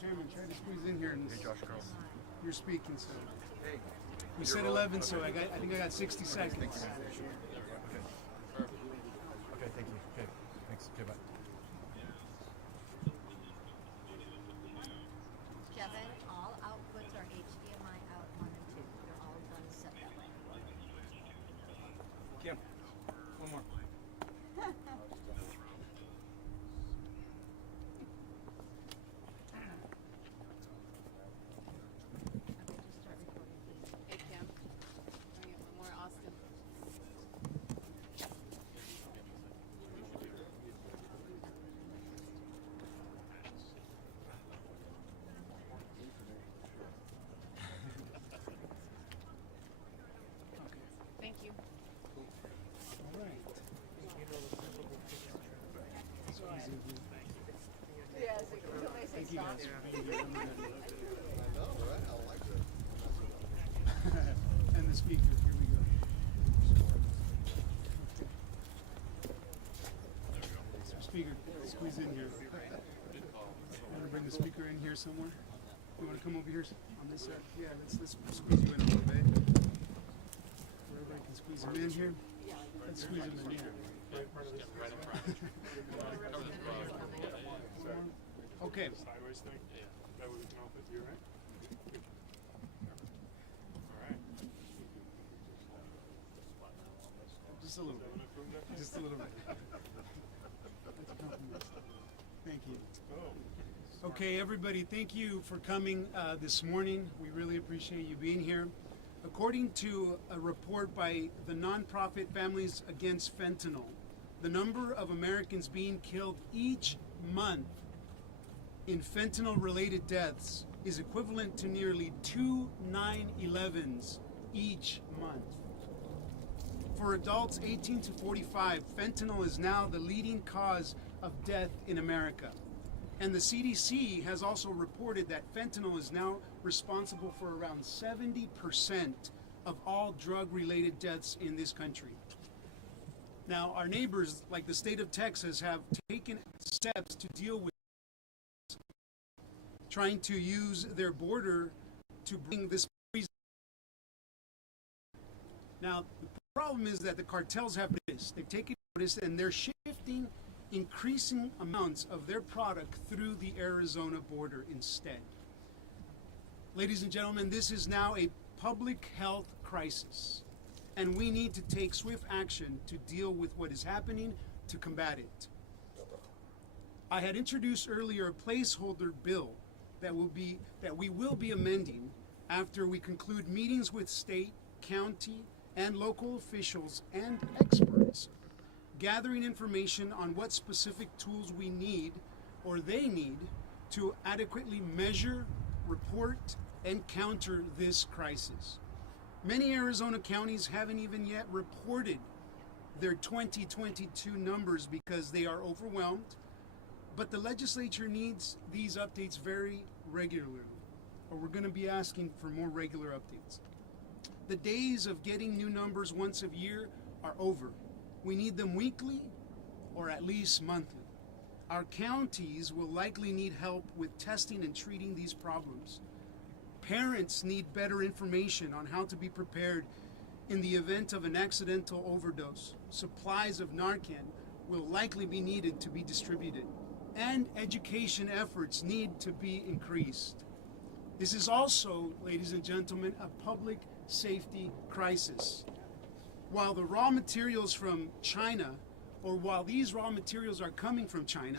Chairman, try to squeeze in here. And Hey, Josh Carl. You're speaking, so. Hey. We said 11, so I think I got 60 seconds. Okay, thank you. Okay, thanks. Okay, bye. Kevin, all outputs are HDMI out 1 and 2. They're all done set that way. Kim, one more. Okay, just start recording, please. Hey, Kim. Can I get one more, Austin? Thank you. All right. Yes, they say Thank you stop. guys. I know, right? I like it. And the speaker. Here we go. Speaker, squeeze in here. Want to bring the speaker in here somewhere? You want to come over here on this side? Yeah, let's squeeze you in a little bit. Where everybody can squeeze him in here. Let's squeeze him in here. Okay. Sideways thing? Yeah. That way we can all fit you, right? Alright. Just a little bit. Just a little bit. Thank you. Oh. Okay, everybody, thank you for coming this morning. We really appreciate you being here. According to a report by the nonprofit Families Against Fentanyl, the number of Americans being killed each month in fentanyl-related deaths is equivalent to nearly 2 9/11s each month. For adults 18 to 45, fentanyl is now the leading cause of death in America. And the CDC has also reported that fentanyl is now responsible for around 70% of all drug-related deaths in this country. Now, our neighbors, like the state of Texas, have taken steps to deal with this, trying to use their border to bring this poison. Now, the problem is that the cartels have this. They've taken notice and they're shifting increasing amounts of their product through the Arizona border instead. Ladies and gentlemen, this is now a public health crisis, and we need to take swift action to deal with what is happening to combat it. I had introduced earlier a placeholder bill that we will be amending after we conclude meetings with state, county, and local officials and experts, gathering information on what specific tools we need or they need to adequately measure, report, and counter this crisis. Many Arizona counties haven't even yet reported their 2022 numbers because they are overwhelmed, but the legislature needs these updates very regularly, or we're going to be asking for more regular updates. The days of getting new numbers once a year are over. We need them weekly or at least monthly. Our counties will likely need help with testing and treating these problems. Parents need better information on how to be prepared in the event of an accidental overdose. Supplies of Narcan will likely be needed to be distributed, and education efforts need to be increased. This is also, ladies and gentlemen, a public safety crisis. While the raw materials from China, or while these raw materials are coming from China,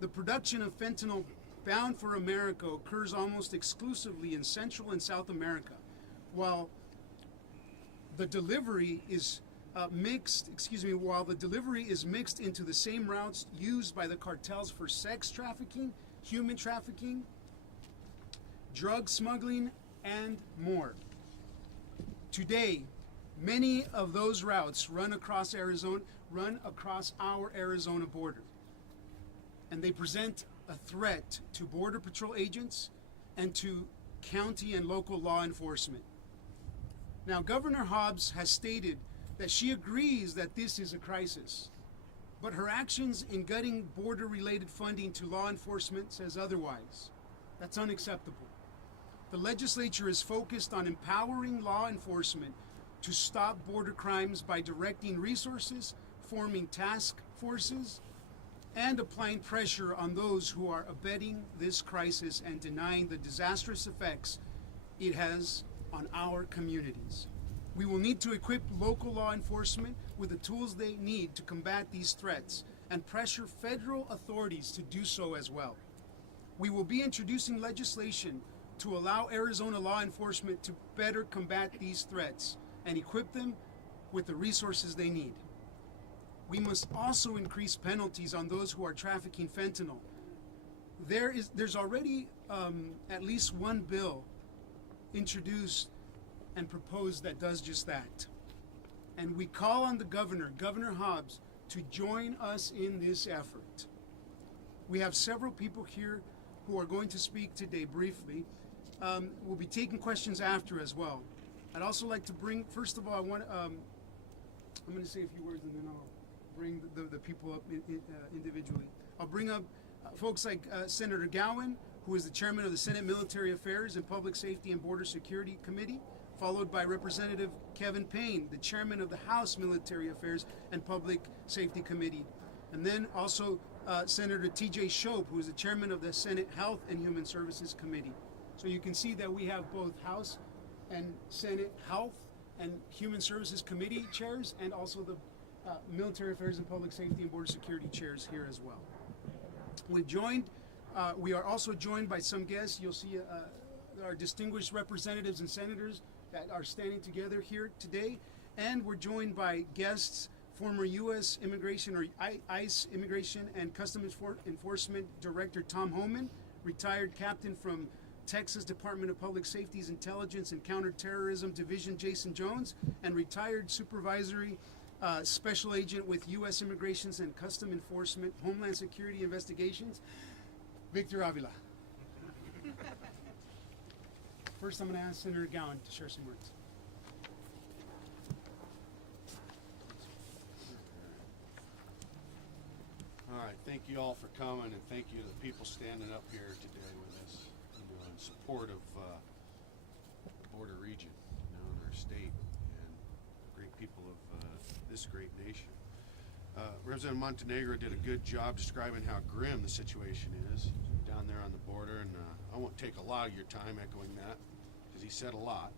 the production of fentanyl bound for America occurs almost exclusively in Central and South America, while the delivery is mixed into the same routes used by the cartels for sex trafficking, human trafficking, drug smuggling, and more. Today, many of those routes run across our Arizona border, and they present a threat to Border Patrol agents and to county and local law enforcement. Now, Governor Hobbs has stated that she agrees that this is a crisis, but her actions in gutting border-related funding to law enforcement says otherwise. That's unacceptable. The legislature is focused on empowering law enforcement to stop border crimes by directing resources, forming task forces, and applying pressure on those who are abetting this crisis and denying the disastrous effects it has on our communities. We will need to equip local law enforcement with the tools they need to combat these threats and pressure federal authorities to do so as well. We will be introducing legislation to allow Arizona law enforcement to better combat these threats and equip them with the resources they need. We must also increase penalties on those who are trafficking fentanyl. There's already at least one bill introduced and proposed that does just that. And we call on the governor, Governor Hobbs, to join us in this effort. We have several people here who are going to speak today briefly. We'll be taking questions after as well. I'd also like to bring, first of all, I'm going to say a few words and then I'll bring the people up individually. I'll bring up folks like Senator Gowan, who is the chairman of the Senate Military Affairs and Public Safety and Border Security Committee, followed by Representative Kevin Payne, the chairman of the House Military Affairs and Public Safety Committee. And then also Senator TJ Shope, who is the chairman of the Senate Health and Human Services Committee. So you can see that we have both House and Senate Health and Human Services Committee chairs and also the Military Affairs and Public Safety and Border Security chairs here as well. We are also joined by some guests. You'll see our distinguished representatives and senators that are standing together here today. And we're joined by guests, former U.S. Immigration or ICE Immigration and Customs Enforcement Director Tom Homan, retired captain from Texas Department of Public Safety's Intelligence and Counterterrorism Division Jason Jones, and retired supervisory Special Agent with U.S. Immigrations and Customs Enforcement Homeland Security Investigations, Victor Avila. First, I'm going to ask Senator Gowan to share some words. All right, thank you all for coming, and thank you to the people standing up here today with us, in support of the border region, in our state, and the great people of this great nation. Representative Montenegro did a good job describing how grim the situation is down there on the border, and I won't take a lot of your time echoing that, because he said a lot,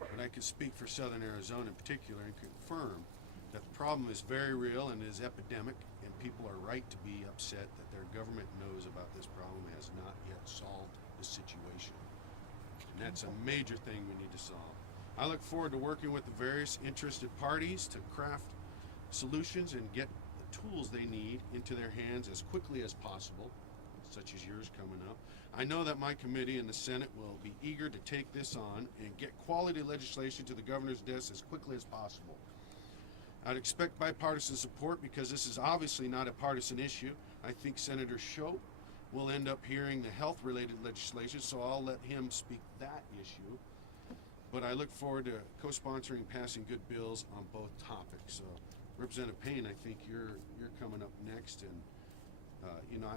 but I can speak for Southern Arizona in particular and confirm that the problem is very real and is epidemic, and people are right to be upset that their government knows about this problem and has not yet solved the situation. And that's a major thing we need to solve. I look forward to working with the various interested parties to craft solutions and get the tools they need into their hands as quickly as possible, such as yours coming up. I know that my committee and the Senate will be eager to take this on and get quality legislation to the governor's desk as quickly as possible. I'd expect bipartisan support because this is obviously not a partisan issue. I think Senator Shope will end up hearing the health-related legislation, so I'll let him speak that issue. But I look forward to co-sponsoring passing good bills on both topics. So, Representative Payne, I think you're coming up next, and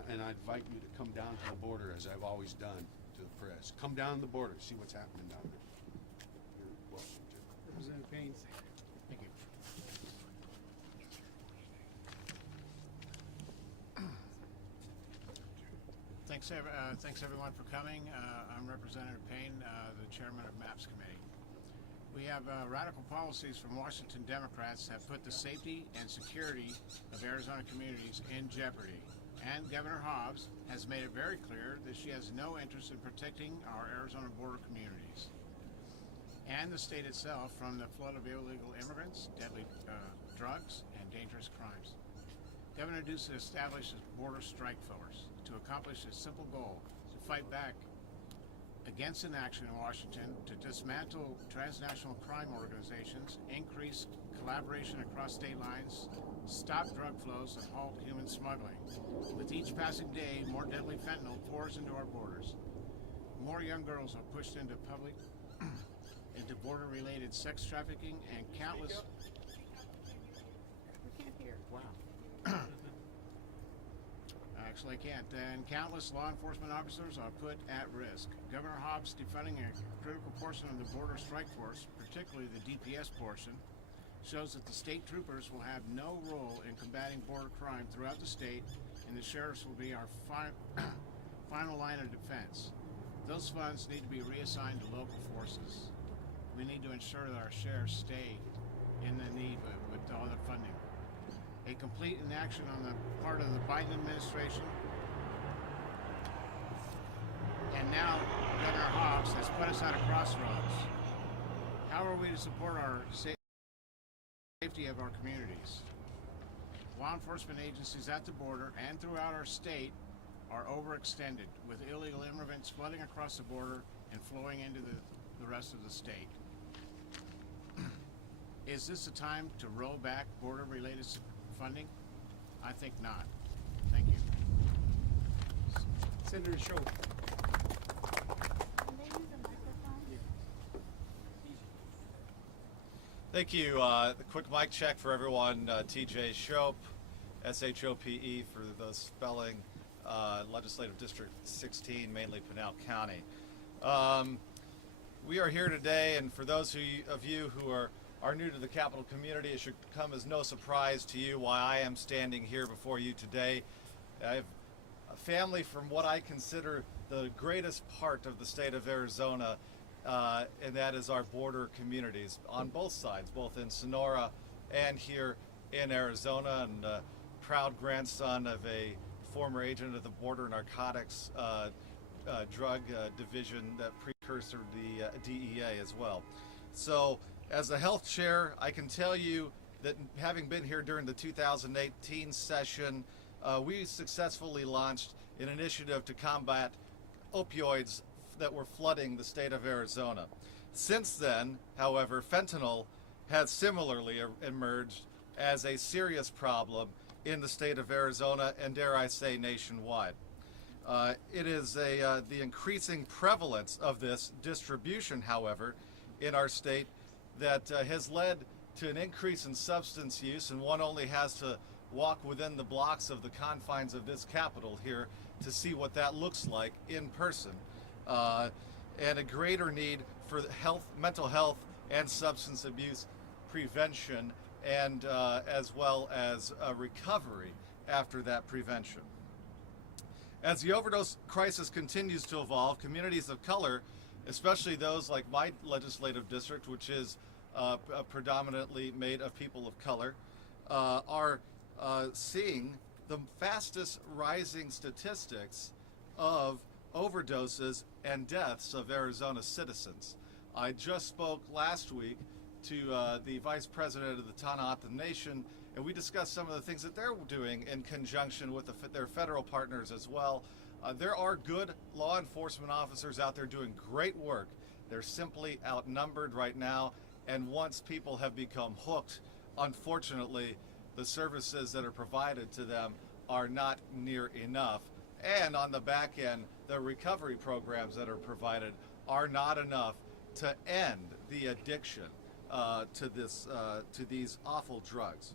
and I invite you to come down to the border as I've always done to the press. Come down to the border, see what's happening down there. You're welcome to. Representative Payne. Thank you. Thanks everyone for coming. I'm Representative Payne, the chairman of MAPS Committee. We have radical policies from Washington Democrats that put the safety and security of Arizona communities in jeopardy. And Governor Hobbs has made it very clear that she has no interest in protecting our Arizona border communities and the state itself from the flood of illegal immigrants, deadly drugs, and dangerous crimes. Governor Ducey established a border strike force to accomplish a simple goal: to fight back against inaction in Washington, to dismantle transnational crime organizations, increase collaboration across state lines, stop drug flows, and halt human smuggling. With each passing day, more deadly fentanyl pours into our borders. More young girls are pushed into into border-related sex trafficking, and countless... We can't hear. Wow. actually, I can't. And countless law enforcement officers are put at risk. Governor Hobbs defunding a critical portion of the border strike force, particularly the DPS portion, shows that the state troopers will have no role in combating border crime throughout the state, and the sheriffs will be our final line of defense. Those funds need to be reassigned to local forces. We need to ensure that our sheriffs stay in the need with all the funding. A complete inaction on the part of the Biden administration, and now Governor Hobbs has put us at a crossroads. How are we to support our safety of our communities? Law enforcement agencies at the border and throughout our state are overextended, with illegal immigrants flooding across the border and flowing into the rest of the state. Is this a time to roll back border-related funding? I think not. Thank you. Senator Scholl. Can they use a microphone? Thank you. The quick mic check for everyone. TJ Shope, SHOPE for the spelling. Legislative District 16, mainly Pinal County. We are here today, and for those of you who are new to the Capitol community, it should come as no surprise to you why I am standing here before you today. I have a family from what I consider the greatest part of the state of Arizona, and that is our border communities on both sides, both in Sonora and here in Arizona, and proud grandson of a former agent of the Border Narcotics Drug Division, that precursor to the DEA as well. So, as a health chair, I can tell you that having been here during the 2018 session, we successfully launched an initiative to combat opioids that were flooding the state of Arizona. Since then, however, fentanyl has similarly emerged as a serious problem in the state of Arizona, and dare I say nationwide. It is the increasing prevalence of this distribution, however, in our state that has led to an increase in substance use, and one only has to walk within the blocks of the confines of this Capitol here to see what that looks like in person, and a greater need for mental health and substance abuse prevention, and as well as recovery after that prevention. As the overdose crisis continues to evolve, communities of color, especially those like my legislative district, which is predominantly made of people of color, are seeing the fastest rising statistics of overdoses and deaths of Arizona citizens. I just spoke last week to the Vice President of the Tanahata Nation, and we discussed some of the things that they're doing in conjunction with their federal partners as well. There are good law enforcement officers out there doing great work. They're simply outnumbered right now, and once people have become hooked, unfortunately, the services that are provided to them are not near enough. And on the back end, the recovery programs that are provided are not enough to end the addiction to these awful drugs.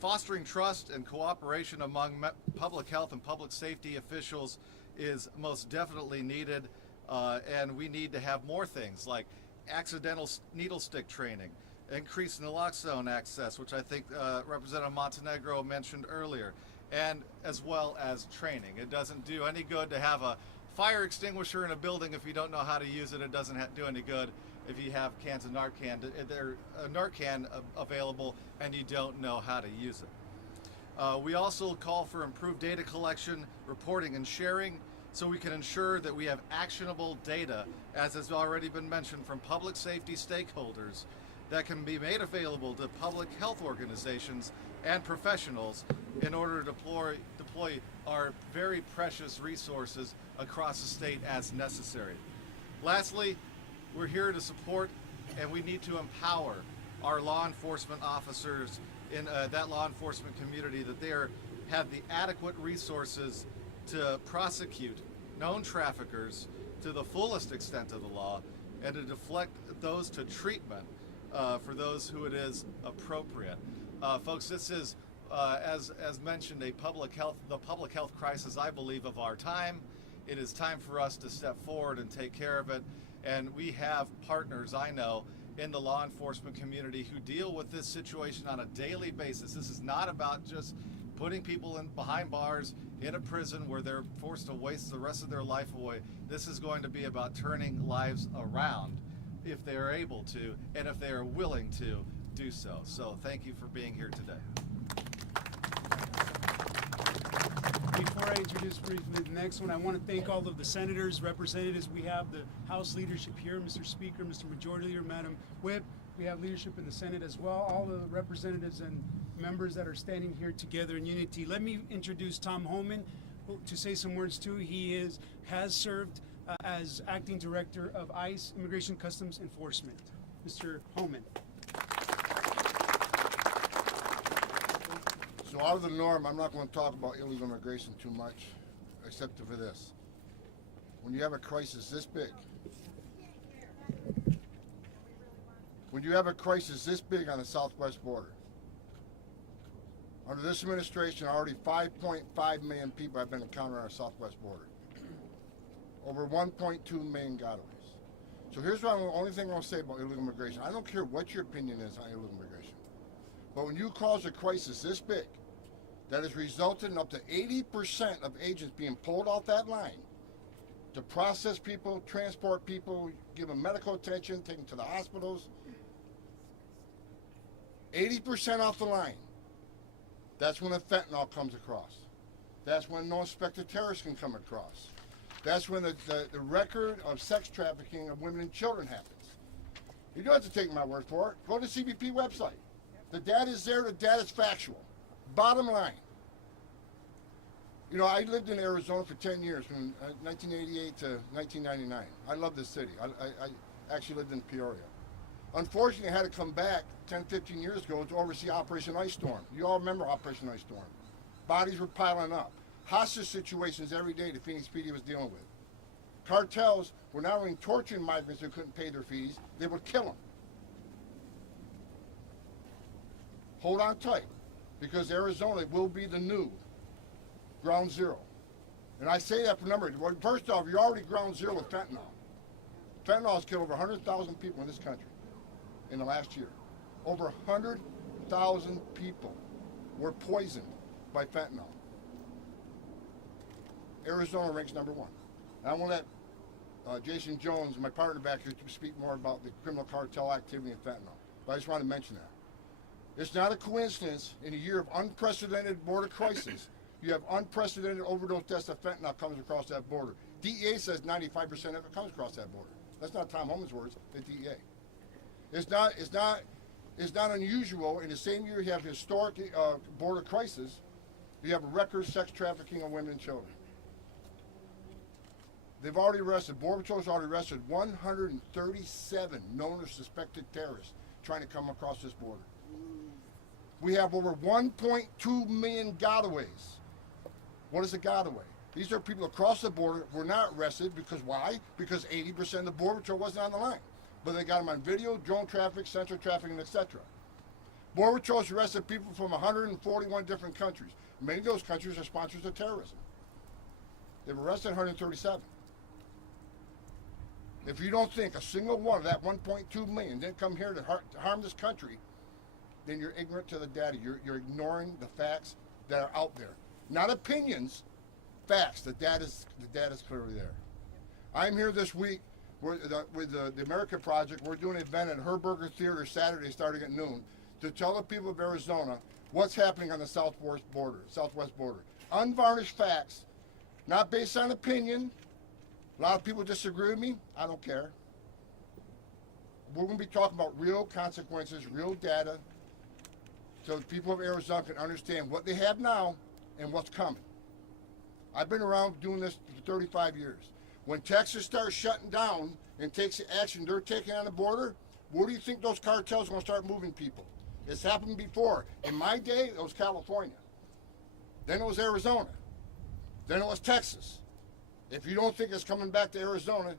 Fostering trust and cooperation among public health and public safety officials is most definitely needed, and we need to have more things like accidental needle stick training, increased naloxone access, which I think Representative Montenegro mentioned earlier, and as well as training. It doesn't do any good to have a fire extinguisher in a building if you don't know how to use it. It doesn't do any good if you have cans of Narcan available and you don't know how to use it. We also call for improved data collection, reporting, and sharing so we can ensure that we have actionable data, as has already been mentioned, from public safety stakeholders that can be made available to public health organizations and professionals in order to deploy our very precious resources across the state as necessary. Lastly, we're here to support, and we need to empower our law enforcement officers in that law enforcement community, that they have the adequate resources to prosecute known traffickers to the fullest extent of the law, and to deflect those to treatment for those who it is appropriate. Folks, this is as mentioned, the public health crisis, I believe, of our time. It is time for us to step forward and take care of it. And we have partners, I know, in the law enforcement community who deal with this situation on a daily basis. This is not about just putting people behind bars in a prison where they're forced to waste the rest of their life away. This is going to be about turning lives around if they are able to and if they are willing to do so. So thank you for being here today. Before I introduce briefly the next one, I want to thank all of the senators, representatives. We have the House leadership here, Mr. Speaker, Mr. Majority Leader, Madam Whip. We have leadership in the Senate as well, all the representatives and members that are standing here together in unity. Let me introduce Tom Homan to say some words too. He has served as Acting Director of ICE, Immigration Customs Enforcement. Mr. Homan. So out of the norm, I'm not going to talk about illegal immigration too much, except for this. When you have a crisis this big, on the southwest border, under this administration, already 5.5 million people have been encountered on our southwest border. Over 1.2 million gotaways. So here's the only thing I'll say about illegal immigration. I don't care what your opinion is on illegal immigration. But when you cause a crisis this big, that has resulted in up to 80% of agents being pulled off that line to process people, transport people, give them medical attention, take them to the hospitals, 80% off the line. That's when the fentanyl comes across. That's when no inspected terrorists can come across. That's when the record of sex trafficking of women and children happens. You don't have to take my word for it. Go to the CBP website. The data is there, the data is factual. Bottom line. You know, I lived in Arizona for 10 years, from 1988 to 1999. I love this city. I actually lived in Peoria. Unfortunately, I had to come back 10, 15 years ago to oversee Operation Ice Storm. You all remember Operation Ice Storm. Bodies were piling up. Hostage situations every day the Phoenix PD was dealing with. Cartels were not only torturing migrants who couldn't pay their fees, they would kill them. Hold on tight, because Arizona will be the new ground zero. And I say that for a number of reasons. First off, you're already ground zero with fentanyl. Fentanyl has killed over 100,000 people in this country in the last year. Over 100,000 people were poisoned by fentanyl. Arizona ranks number one. And I want to let Jason Jones, my partner back here, to speak more about the criminal cartel activity in fentanyl. But I just want to mention that. It's not a coincidence in a year of unprecedented border crisis, you have unprecedented overdose deaths of fentanyl comes across that border. DEA says 95% of it comes across that border. That's not Tom Homan's words, the DEA. It's not unusual. In the same year you have historic border crisis, you have a record sex trafficking of women and children. They've already arrested, Border Patrol's already arrested 137 known or suspected terrorists trying to come across this border. We have over 1.2 million gotaways. What is a gotaway? These are people across the border were not arrested because why? Because 80% of the Border Patrol wasn't on the line. But they got them on video, drone traffic, central trafficking, etc. Border Patrol's arrested people from 141 different countries. Many of those countries are sponsors of terrorism. They've arrested 137. If you don't think a single one of that 1.2 million didn't come here to harm this country, then you're ignorant to the data. You're ignoring the facts that are out there. Not opinions, facts. The data's clearly there. I'm here this week with the America Project. We're doing an event at Herberger Theater Saturday starting at noon to tell the people of Arizona what's happening on the southwest border. Unvarnished facts, not based on opinion. A lot of people disagree with me. I don't care. We're going to be talking about real consequences, real data, so the people of Arizona can understand what they have now and what's coming. I've been around doing this for 35 years. When Texas starts shutting down and takes the action they're taking on the border, where do you think those cartels are going to start moving people? It's happened before. In my day, it was California. Then it was Arizona. Then it was Texas. If you don't think it's coming back to Arizona,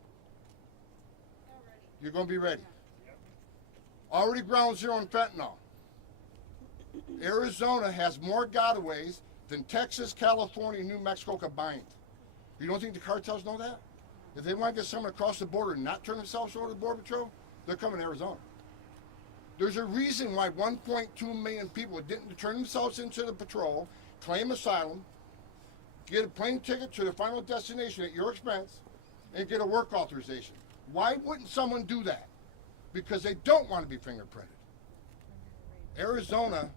you're going to be ready. Already ground zero in fentanyl. Arizona has more gotaways than Texas, California, and New Mexico combined. You don't think the cartels know that? If they want to get someone across the border and not turn themselves over to the Border Patrol, they're coming to Arizona. There's a reason why 1.2 million people didn't turn themselves into the patrol, claim asylum, get a plane ticket to their final destination at your expense, and get a work authorization. Why wouldn't someone do that? Because they don't want to be fingerprinted. Arizona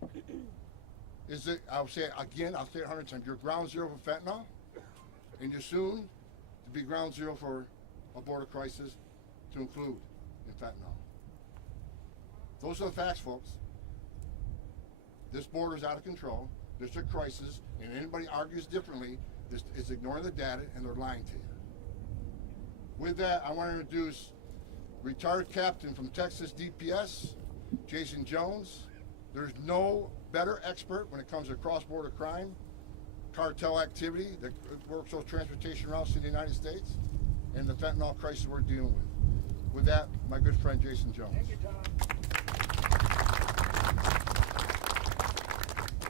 is, I'll say it again, I'll say it 100 times, you're ground zero for fentanyl, and you're soon to be ground zero for a border crisis to include in fentanyl. Those are the facts, folks. This border's out of control. There's a crisis, and anybody argues differently is ignoring the data, and they're lying to you. With that, I want to introduce retired captain from Texas DPS, Jason Jones. There's no better expert when it comes to cross-border crime, cartel activity that works those transportation routes in the United States, and the fentanyl crisis we're dealing with. With that, my good friend Jason Jones. Thank you, Tom.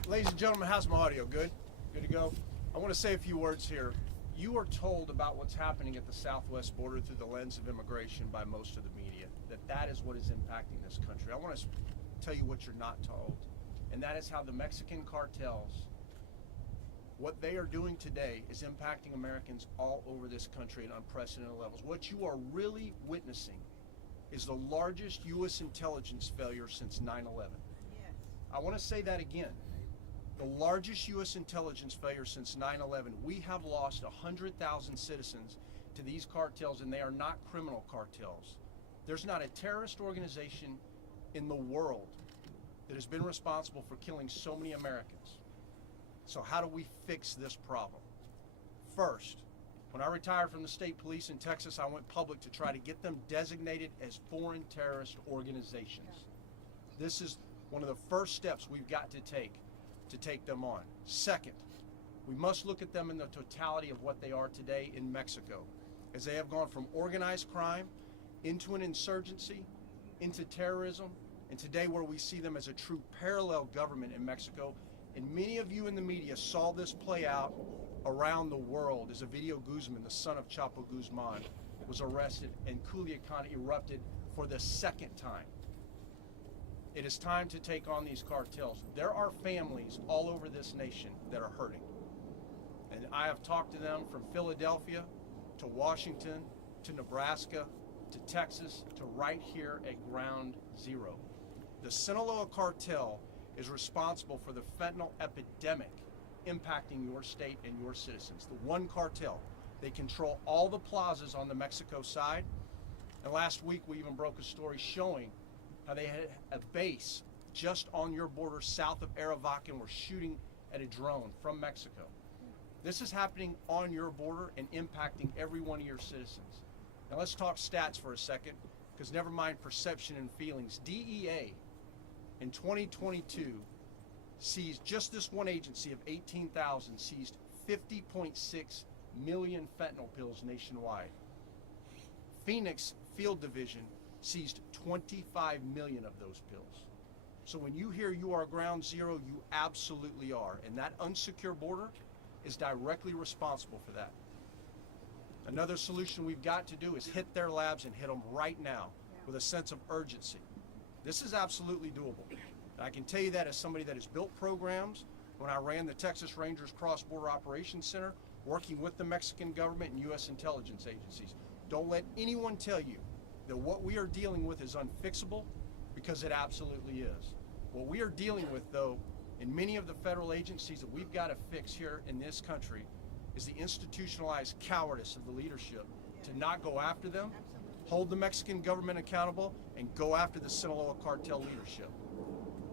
Ladies and gentlemen, how's my audio? Good? Good to go? I want to say a few words here. You are told about what's happening at the southwest border through the lens of immigration by most of the media, that is what is impacting this country. I want to tell you what you're not told, and that is how the Mexican cartels, what they are doing today is impacting Americans all over this country at unprecedented levels. What you are really witnessing is the largest U.S. intelligence failure since 9/11. Yes. I want to say that again. The largest U.S. intelligence failure since 9/11. We have lost 100,000 citizens to these cartels, and they are not criminal cartels. There's not a terrorist organization in the world that has been responsible for killing so many Americans. So how do we fix this problem? First, when I retired from the state police in Texas, I went public to try to get them designated as foreign terrorist organizations. This is one of the first steps we've got to take them on. Second, we must look at them in the totality of what they are today in Mexico, as they have gone from organized crime into an insurgency, into terrorism, and today where we see them as a true parallel government in Mexico. And many of you in the media saw this play out around the world as Ovidio Guzman, the son of Chapo Guzman, was arrested and Culiacan erupted for the second time. It is time to take on these cartels. There are families all over this nation that are hurting. And I have talked to them from Philadelphia to Washington to Nebraska to Texas to right here at Ground Zero. The Sinaloa cartel is responsible for the fentanyl epidemic impacting your state and your citizens. The one cartel. They control all the plazas on the Mexico side. And last week we even broke a story showing how they had a base just on your border south of Aravaca and were shooting at a drone from Mexico. This is happening on your border and impacting every one of your citizens. Now let's talk stats for a second, because never mind perception and feelings. DEA in 2022 seized, just this one agency of 18,000 seized 50.6 million fentanyl pills nationwide. Phoenix Field Division seized 25 million of those pills. So when you hear you are ground zero, you absolutely are. And that unsecure border is directly responsible for that. Another solution we've got to do is hit their labs and hit them right now with a sense of urgency. This is absolutely doable. And I can tell you that as somebody that has built programs when I ran the Texas Rangers Cross-Border Operations Center, working with the Mexican government and U.S. intelligence agencies. Don't let anyone tell you that what we are dealing with is unfixable, because it absolutely is. What we are dealing with, though, in many of the federal agencies that we've got to fix here in this country is the institutionalized cowardice of the leadership to not go after them, hold the Mexican government accountable, and go after the Sinaloa cartel leadership.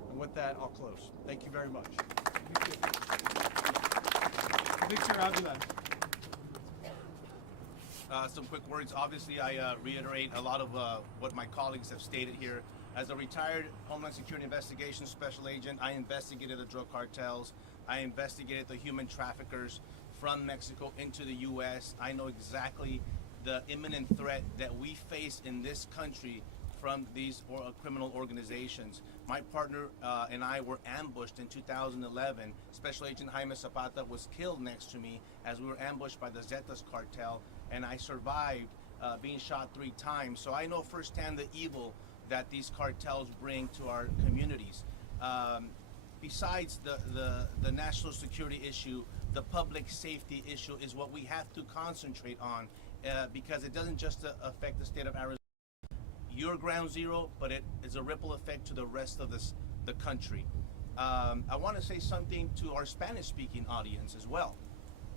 And with that, I'll close. Thank you very much. Victor Avila. Some quick words. Obviously, I reiterate a lot of what my colleagues have stated here. As a retired Homeland Security Investigations Special Agent, I investigated the drug cartels. I investigated the human traffickers from Mexico into the U.S. I know exactly the imminent threat that we face in this country from these criminal organizations. My partner and I were ambushed in 2011. Special Agent Jaime Zapata was killed next to me as we were ambushed by the Zetas cartel, and I survived being shot 3 times. So I know firsthand the evil that these cartels bring to our communities. Besides the national security issue, the public safety issue is what we have to concentrate on because it doesn't just affect the state of Arizona. You're ground zero, but it is a ripple effect to the rest of the country. I want to say something to our Spanish-speaking audience as well,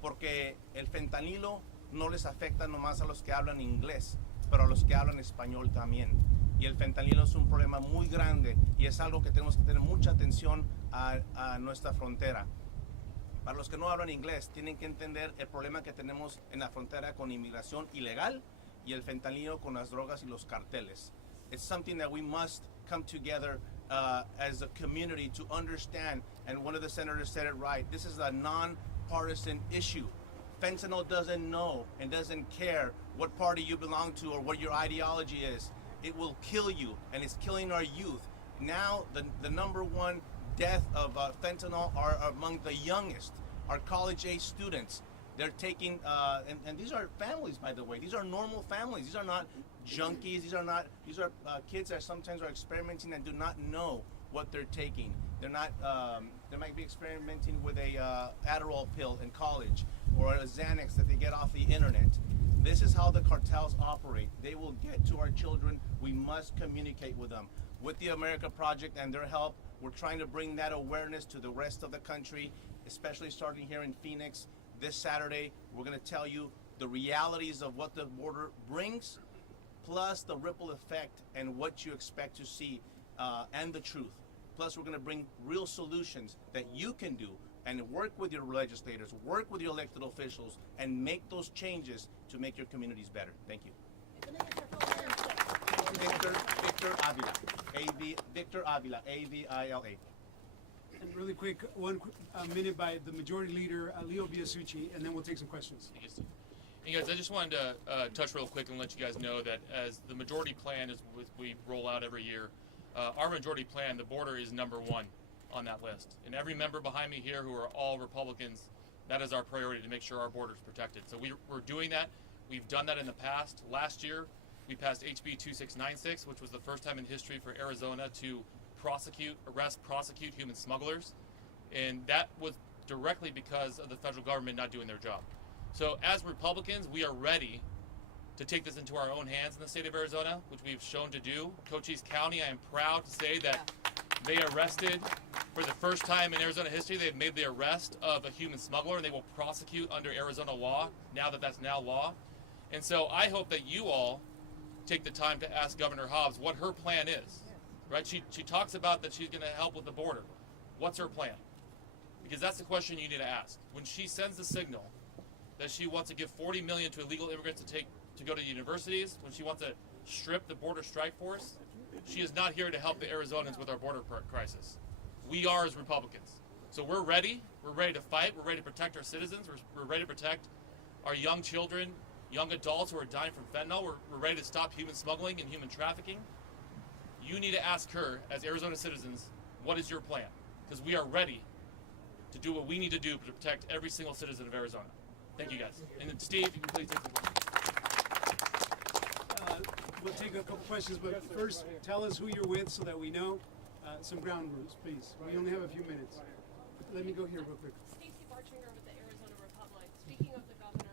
porque el fentanilo no les afecta nomás a los que hablan inglés, pero a los que hablan español también. Y el fentanilo es un problema muy grande y es algo que tenemos que tener mucha atención a nuestra frontera. Para los que no hablan inglés, tienen que entender el problema que tenemos en la frontera con inmigración ilegal y el fentanilo con las drogas y los carteles. It's something that we must come together as a community to understand, and one of the senators said it right, this is a non-partisan issue. Fentanyl doesn't know and doesn't care what party you belong to or what your ideology is. It will kill you, and it's killing our youth. Now, the number one death of fentanyl are among the youngest, our college-age students. They're taking, and these are families, by the way. These are normal families. These are not junkies. These are kids that sometimes are experimenting and do not know what they're taking. They're not. They might be experimenting with a Adderall pill in college or a Xanax that they get off the internet. This is how the cartels operate. They will get to our children. We must communicate with them. With the America Project and their help, we're trying to bring that awareness to the rest of the country, especially starting here in Phoenix. This Saturday, we're going to tell you the realities of what the border brings, plus the ripple effect and what you expect to see, and the truth. Plus, we're going to bring real solutions that you can do and work with your legislators, work with your elected officials, and make those changes to make your communities better. Thank you. Victor Avila, Victor Avila, A-V-I-L-A. And really quick, minute by the Majority Leader, Leo Biasucci, and then we'll take some questions. Hey guys, I just wanted to touch real quick and let you guys know that as the majority plan is we roll out every year, our majority plan, the border is #1 on that list. And every member behind me here who are all Republicans, that is our priority to make sure our border is protected. So we're doing that. We've done that in the past. Last year, we passed HB 2696, which was the first time in history for Arizona to prosecute human smugglers. And that was directly because of the federal government not doing their job. So as Republicans, we are ready to take this into our own hands in the state of Arizona, which we've shown to do. Cochise County, I am proud to say that they arrested, for the first time in Arizona history, they've made the arrest of a human smuggler, and they will prosecute under Arizona law, now that that's now law. And so I hope that you all take the time to ask Governor Hobbs what her plan is, right? She talks about that she's gonna help with the border. What's her plan? Because that's the question you need to ask. When she sends the signal that she wants to give $40 million to illegal immigrants to go to universities, when she wants to strip the border strike force, she is not here to help the Arizonans with our border crisis. We are as Republicans. So we're ready to fight, we're ready to protect our citizens, we're ready to protect our young children, young adults who are dying from fentanyl, we're ready to stop human smuggling and human trafficking. You need to ask her, as Arizona citizens, what is your plan? Because we are ready to do what we need to do to protect every single citizen of Arizona. Thank you guys. And then Steve, you can please take the question. We'll take a couple questions, but first, tell us who you're with so that we know. Some ground rules, please. We only have a few minutes. Let me go here real quick. Stacey Barchinger with the Arizona Republic. Speaking of the governor,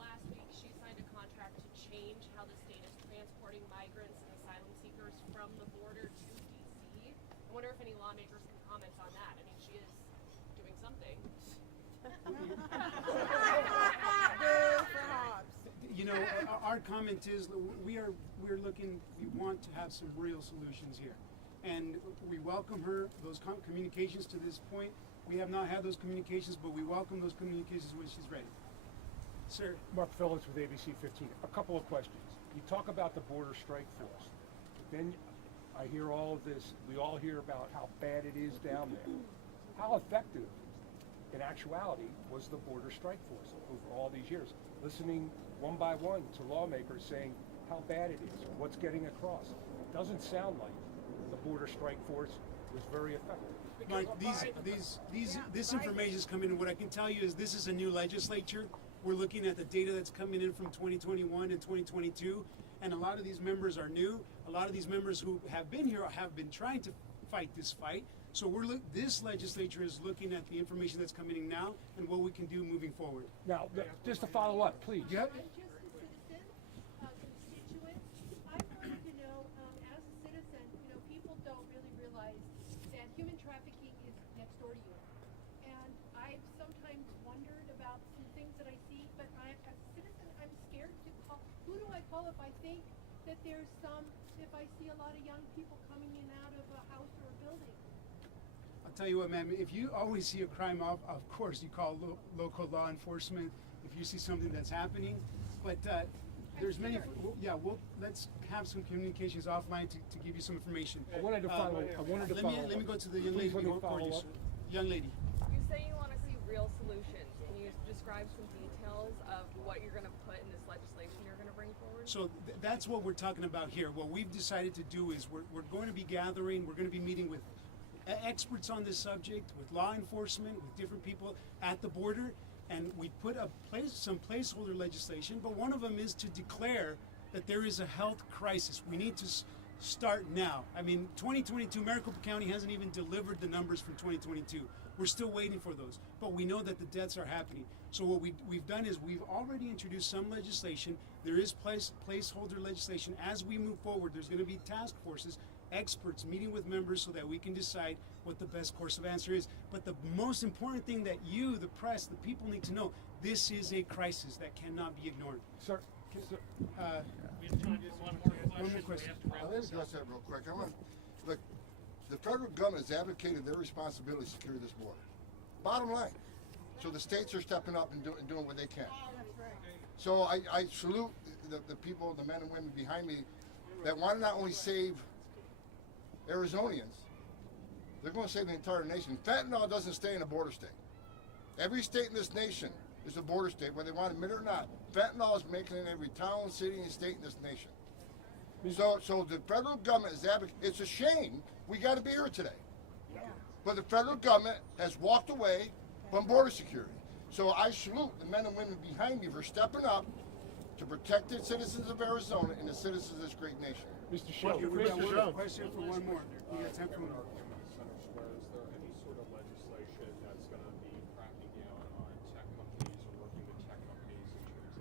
last week she signed a contract to change how the state is transporting migrants and asylum seekers from the border to D.C. I wonder if any lawmakers can comment on that. I mean, she is doing something. Our comment is that we're looking. We want to have some real solutions here, and we welcome those communications to this point. We have not had those communications, but we welcome those communications when she's ready. Sir. Mark Phillips with ABC 15. A couple of questions. You talk about the border strike force. Then I hear all of this. We all hear about how bad it is down there. How effective, in actuality, was the border strike force over all these years? Listening one by one to lawmakers saying how bad it is, what's getting across. It doesn't sound like the border strike force was very effective. Mike, this information is coming in. What I can tell you is this is a new legislature. We're looking at the data that's coming in from 2021 and 2022, and a lot of these members are new. A lot of these members who have been here have been trying to fight this fight. So this legislature is looking at the information that's coming in now and what we can do moving forward. Now, just to follow up, please. Yep. I'm just a citizen, constituent. I wanted to know, as a citizen, people don't really realize that human trafficking is next door to you. And I've sometimes wondered about some things that I see, but as a citizen, I'm scared to call. Who do I call if I think that if I see a lot of young people coming in and out of a house or a building? I'll tell you what, ma'am, if you always see a crime, of course you call local law enforcement if you see something that's happening. But there's many, let's have some communications offline to give you some information. I wanted to follow up. Let me go to the young lady before you, sir. Young lady. You say you want to see real solutions. Can you describe some details of what you're going to put in this legislation you're going to bring forward? So that's what we're talking about here. What we've decided to do is we're going to be gathering, we're going to be meeting with experts on this subject, with law enforcement, with different people at the border, and we put some placeholder legislation, but one of them is to declare that there is a health crisis. We need to start now. I mean, 2022, Maricopa County hasn't even delivered the numbers from 2022. We're still waiting for those, but we know that the deaths are happening. So what we've done is we've already introduced some legislation. There is placeholder legislation. As we move forward, there's going to be task forces, experts meeting with members so that we can decide what the best course of answer is. But the most important thing that you, the press, the people need to know, this is a crisis that cannot be ignored. Sir, one more question. Let me address that real quick. Look, the federal government has advocated their responsibility to secure this border. Bottom line. So the states are stepping up and doing what they can. So I salute the people, the men and women behind me that want to not only save Arizonians, they're going to save the entire nation. Fentanyl doesn't stay in a border state. Every state in this nation is a border state, whether they want to admit it or not. Fentanyl is making it in every town, city, and state in this nation. So the federal government is advocating. It's a shame we got to be here today. But the federal government has walked away from border security. So I salute the men and women behind me for stepping up to protect the citizens of Arizona and the citizens of this great nation. Mr. Shell, Question for one more. We got time for one more. Is there any sort of legislation that's going to be cracking down on tech companies or working with tech companies in terms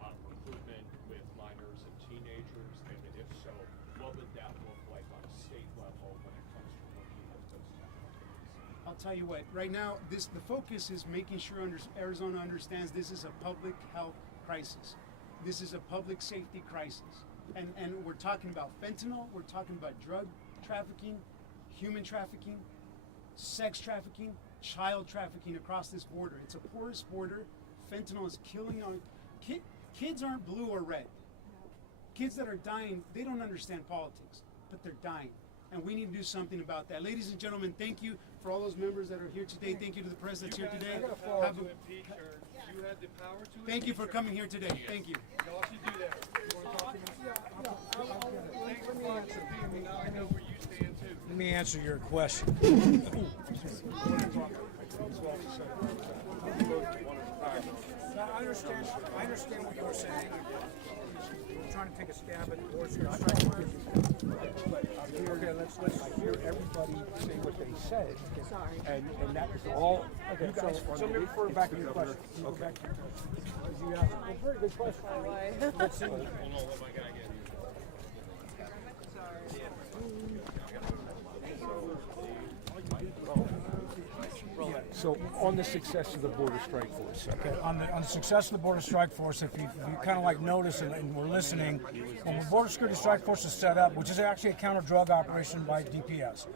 of recruitment with minors and teenagers? And if so, what would that look like on a state level when it comes to working with those tech companies? I'll tell you what, right now, the focus is making sure Arizona understands this is a public health crisis. This is a public safety crisis. And we're talking about fentanyl, we're talking about drug trafficking, human trafficking, sex trafficking, child trafficking across this border. It's a porous border. Fentanyl is killing our kids aren't blue or red. Kids that are dying, they don't understand politics, but they're dying. And we need to do something about that. Ladies and gentlemen, thank you for all those members that are here today. Thank you to the press that's here today. Thank you for coming here today. Thank you. Let me answer your question. I understand what you were saying. We're trying to take a stab at the border strike. I hear everybody say what they said. Sorry. And that is all. Okay, you guys so let me refer back to your question. Okay. Very good question. Let's see. So on the success of the border strike force. Okay. On the success of the border strike force, if you kind of like notice and we're listening, when the border security strike force is set up, which is actually a counter drug operation by DPS,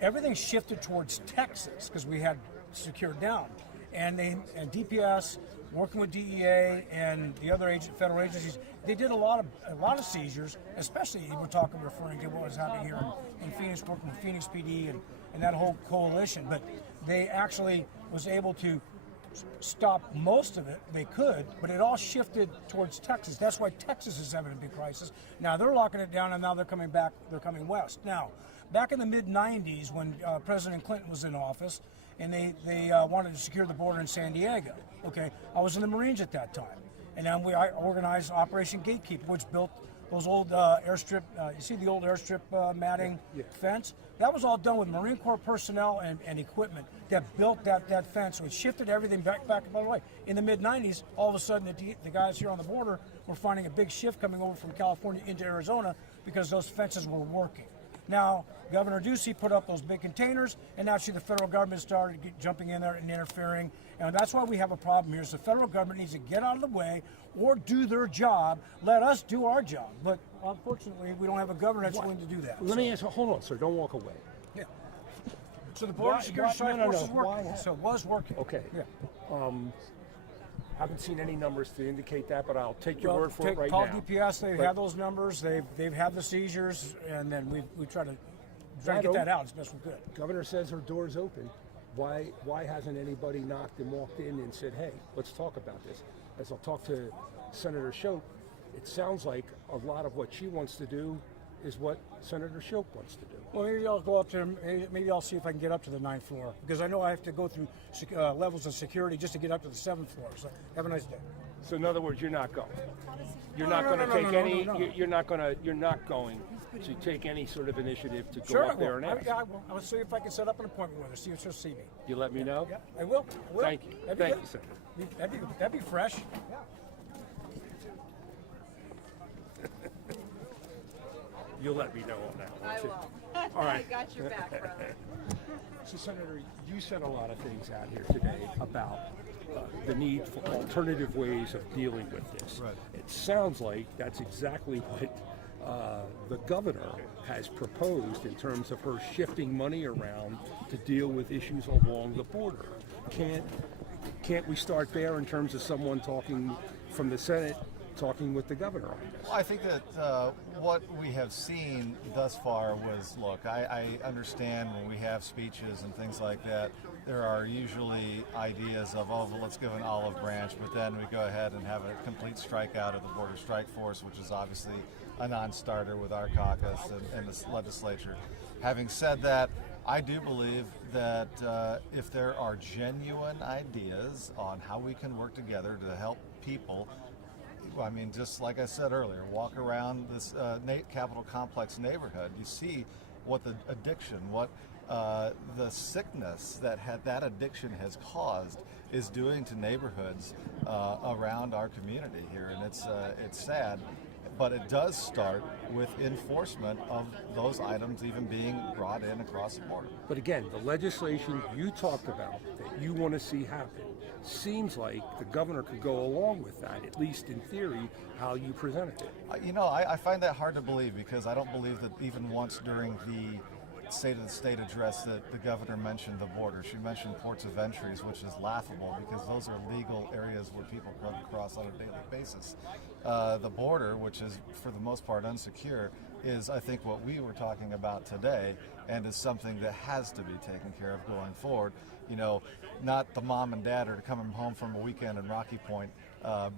everything shifted towards Texas because we had secured down, and DPS working with DEA and the other federal agencies, they did a lot of seizures, especially referring to what was happening here in Phoenix, working with Phoenix PD and that whole coalition. But they actually was able to stop most of it. They could, but it all shifted towards Texas. That's why Texas is having a big crisis. Now they're locking it down, and now they're coming back. They're coming west. Now, back in the mid-'90s, when President Clinton was in office, and they wanted to secure the border in San Diego. Okay, I was in the Marines at that time, and then I organized Operation Gatekeeper, which built those old airstrip. You see the old airstrip matting fence? That was all done with Marine Corps personnel and equipment that built that fence. So it shifted everything back by the way. In the mid-'90s, all of a sudden the guys here on the border were finding a big shift coming over from California into Arizona because those fences were working. Now, Governor Ducey put up those big containers, and actually the federal government started jumping in there and interfering. And that's why we have a problem here. So the federal government needs to get out of the way or do their job. Let us do our job. But unfortunately, we don't have a governor that's willing to do that. Let me ask. Hold on, sir. Don't walk away. Yeah. So the Border Security Strike Force is working. Why? So it was working. Okay. Yeah. Haven't seen any numbers to indicate that, but I'll take your word for it right call now. DPS. They have those numbers. They've had the seizures, and then we try to get that out as best we could. Governor says her door's open. Why hasn't anybody knocked and walked in and said, hey, let's talk about this? As I'll talk to Senator Shope, it sounds like a lot of what she wants to do is what Senator Shope wants to do. Well, maybe I'll go up to him. Maybe I'll see if I can get up to the 9th floor, because I know I have to go through levels of security just to get up to the 7th floor. So have a nice day. So in other words, you're not going. You're not going to take any. You're not going to take any sort of initiative to go up there and ask. I will. I'll see if I can set up an appointment with her. See if she'll see me. You let me know. Yeah, I will. Thank you. Thank you, Senator. That'd be fresh. Yeah. You'll let me know on that one, I too. will. All right. I got your back, brother. So, Senator, you said a lot of things out here today about the need for alternative ways of dealing with this. Right. It sounds like that's exactly what the governor has proposed in terms of her shifting money around to deal with issues along the border. Can't we start there in terms of someone talking from the Senate, talking with the governor on this? Well, I think that what we have seen thus far was, look, I understand when we have speeches and things like that, there are usually ideas of, oh, well, let's give an olive branch, but then we go ahead and have a complete strikeout of the Border Strike Force, which is obviously a non-starter with our caucus and the legislature. Having said that, I do believe that if there are genuine ideas on how we can work together to help people, I mean, just like I said earlier, walk around this Capitol Complex neighborhood, you see what the addiction, what the sickness that addiction has caused is doing to neighborhoods around our community here, and it's sad. But it does start with enforcement of those items even being brought in across the border. But again, the legislation you talked about that you want to see happen seems like the governor could go along with that, at least in theory, how you presented it. I find that hard to believe, because I don't believe that even once during the State of the State address that the governor mentioned the border. She mentioned ports of entries, which is laughable because those are legal areas where people come across on a daily basis. The border, which is for the most part unsecure, is, I think, what we were talking about today, and is something that has to be taken care of going forward. You know, not the mom and dad are coming home from a weekend in Rocky Point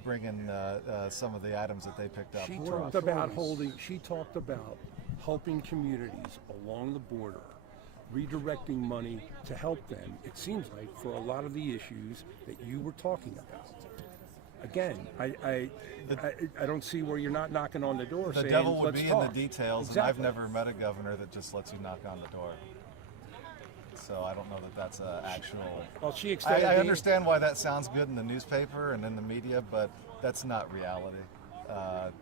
bringing some of the items that they picked up. She talked about helping communities along the border, redirecting money to help them, it seems like, for a lot of the issues that you were talking about. Again, I don't see where you're not knocking on the door saying, the devil would let's be talk. in the details, Exactly. and I've never met a governor that just lets you knock on the door. So I don't know that that's an actual... Well, she extended I understand why that sounds good in the newspaper and in the media, but that's not reality.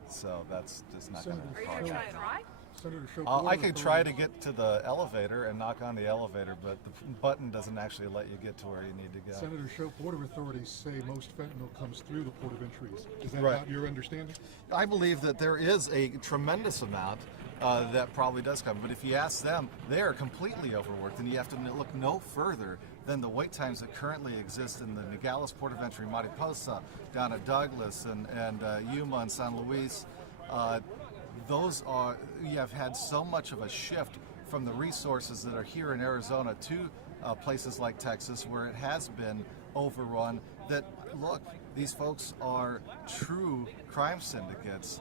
So that's just not going to be Are you going to try? Senator Shope, I could try to get to the elevator and knock on the elevator, but the button doesn't actually let you get to where you need to go. Senator Shope, border authorities say most fentanyl comes through the port of entries. Is that Right. not your understanding? I believe that there is a tremendous amount that probably does come, but if you ask them, they are completely overworked, and you have to look no further than the wait times that currently exist in the Nogales Port of Entry, Mariposa, down at Douglas, and Yuma and San Luis. You have had so much of a shift from the resources that are here in Arizona to places like Texas, where it has been overrun. That, look, these folks are true crime syndicates.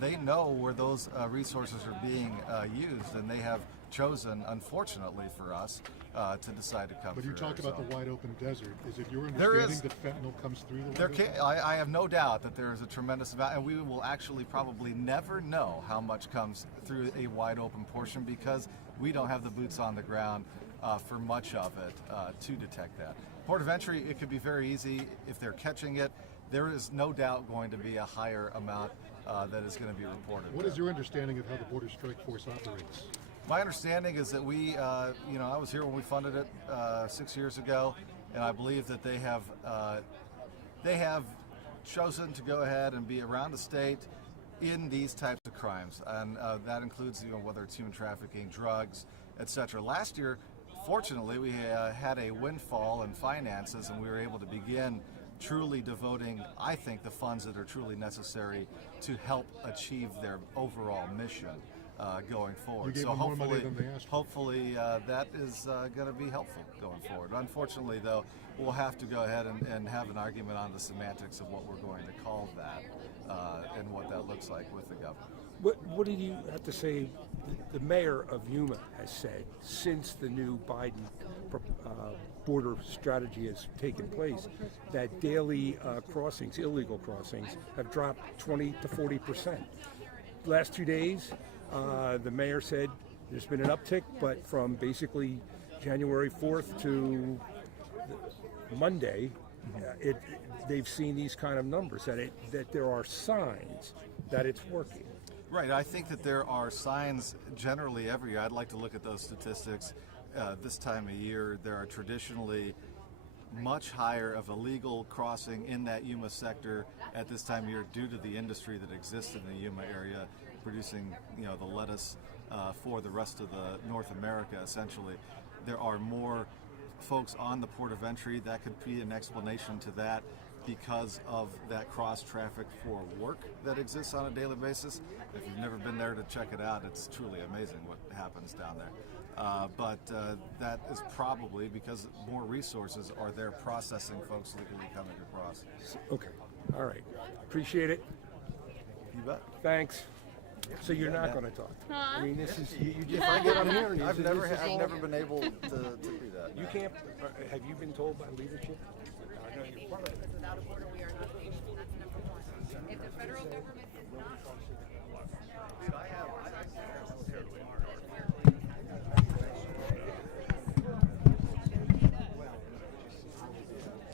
They know where those resources are being used, and they have chosen, unfortunately for us, to decide to come But through you talked about the wide open desert. Is it your There understanding is- that fentanyl comes through the There wide can, open? I have no doubt that there is a tremendous amount, and we will actually probably never know how much comes through a wide open portion because we don't have the boots on the ground for much of it to detect that. Port of entry, it could be very easy if they're catching it. There is no doubt going to be a higher amount that is going to be reported. What is your understanding of how the Border Strike Force operates? My understanding is that we, I was here when we funded it 6 years ago, and I believe that they have chosen to go ahead and be around the state in these types of crimes, and that includes, whether it's human trafficking, drugs, etc. Last year, fortunately, we had a windfall in finances, and we were able to begin truly devoting, I think, the funds that are truly necessary to help achieve their overall mission going forward. You gave So them more money hopefully, than they asked for. hopefully that is going to be helpful going forward. Unfortunately, though, we'll have to go ahead and have an argument on the semantics of what we're going to call that and what that looks like with the governor. What did you have to say? The mayor of Yuma has said since the new Biden border strategy has taken place that daily crossings, illegal crossings, have dropped 20 to 40%. Last 2 days, the mayor said there's been an uptick, but from basically January 4th to Monday, they've seen these kind of numbers, that there are signs that it's working. Right. I think that there are signs generally every year. I'd like to look at those statistics. This time of year, there are traditionally much higher of illegal crossing in that Yuma sector at this time of year due to the industry that exists in the Yuma area, producing the lettuce for the rest of the North America. Essentially, there are more folks on the port of entry. That could be an explanation to that, because of that cross traffic for work that exists on a daily basis. If you've never been there to check it out, it's truly amazing what happens down there. But that is probably because more resources are there processing folks legally coming across. Okay, all right. Appreciate it. You bet. Thanks. So you're not going to talk? Huh? I mean, this is If I get on here, this I've is never all- been able to do that. You can't. Have you been told by leadership